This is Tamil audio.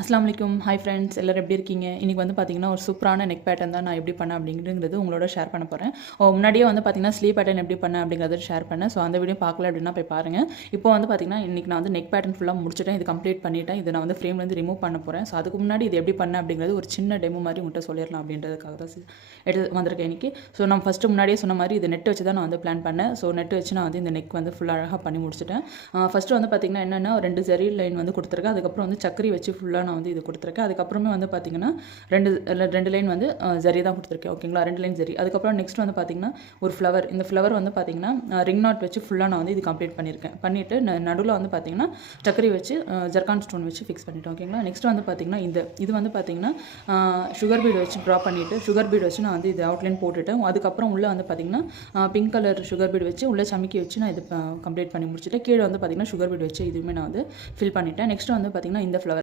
அஸ்ஸலாமு அலைக்கும். ஹாய் ஃப்ரெண்ட்ஸ், எல்லோரும் எப்படி இருக்கீங்க? இன்றைக்கி வந்து பார்த்திங்கன்னா ஒரு சூப்பரான நெக் பேட்டர்ன் தான் நான் எப்படி பண்ணேன் அப்படிங்கிறது உங்களோட ஷேர் பண்ண போகிறேன். முன்னாடியே வந்து பார்த்திங்கன்னா ஸ்லீவ் பேட்டர்ன் எப்படி பண்ணேன் அப்படிங்கிறத ஷேர் பண்ணேன். ஸோ அந்த வீடியோ பார்க்கல அப்படின்னா போய் பாருங்கள். இப்போ வந்து பார்த்திங்கன்னா இன்றைக்கி நான் வந்து நெக் பேட்டர்ன் ஃபுல்லாக முடிச்சிட்டேன். இது கம்ப்ளீட் பண்ணிவிட்டேன். இதை நான் வந்து ஃப்ரேம்லேருந்து ரிமூவ் பண்ண போகிறேன். ஸோ அதுக்கு முன்னாடி இது எப்படி பண்ணேன் அப்படிங்கிறது ஒரு சின்ன டெமோ மாதிரி உங்கள்கிட்ட சொல்லிடலாம் அப்படின்றதுக்காக தான் எடுத்து வந்திருக்கேன் இன்றைக்கி. ஸோ நான் ஃபஸ்ட்டு முன்னாடியே சொன்ன மாதிரி இது நெட் வச்சு தான் நான் வந்து பிளான் பண்ணேன். ஸோ நெட் வச்சு நான் வந்து இந்த நெக் வந்து ஃபுல்லாக அழகாக பண்ணி முடிச்சிட்டேன். ஃபஸ்ட்டு வந்து பார்த்திங்கன்னா என்னென்னா 2 ஜரி லைன் வந்து கொடுத்துருக்கேன். அதுக்கப்புறம் வந்து சக்கரி வச்சு ஃபுல்லாக நான் வந்து இது கொடுத்துருக்கேன். அதுக்கப்புறமே வந்து பார்த்திங்கன்னா ரெண்டு லைன் வந்து ஜரி தான் கொடுத்துருக்கேன். ஓகேங்களா, 2 லைன் ஜரி. அதுக்கப்புறம் நெக்ஸ்ட் வந்து பார்த்திங்கன்னா ஒரு ஃப்ளவர். இந்த ஃப்ளவர் வந்து பார்த்திங்கன்னா ரிங் நாட் வச்சு ஃபுல்லாக நான் வந்து இது கம்ப்ளீட் பண்ணியிருக்கேன். பண்ணிவிட்டு நடுவில் வந்து பார்த்திங்கன்னா சக்கரி வச்சு ஜர்கான் ஸ்டோன் வச்சு ஃபிக்ஸ் பண்ணிட்டேன். ஓகேங்களா, நெக்ஸ்ட் வந்து பார்த்திங்கன்னா இது வந்து பார்த்திங்கன்னா சுகர் பீடு வச்சு ட்ரா பண்ணிவிட்டு சுகர் பீடு வச்சு நான் வந்து இது அவுட்லைன் போட்டுவிட்டேன். அதுக்கப்புறம் உள்ளே வந்து பார்த்திங்கன்னா பிங்க் கலர் சுகர் பீடு வச்சு உள்ளே சமைக்கி வச்சு நான் இது கம்ப்ளீட் பண்ணி முடிச்சுட்டு கீழே வந்து பார்த்திங்கன்னா சுகர் பீடு வச்சு இதுவுமே நான் வந்து ஃபில் பண்ணிட்டேன். நெக்ஸ்ட் வந்து பார்த்திங்கன்னா இந்த ஃப்ளவர்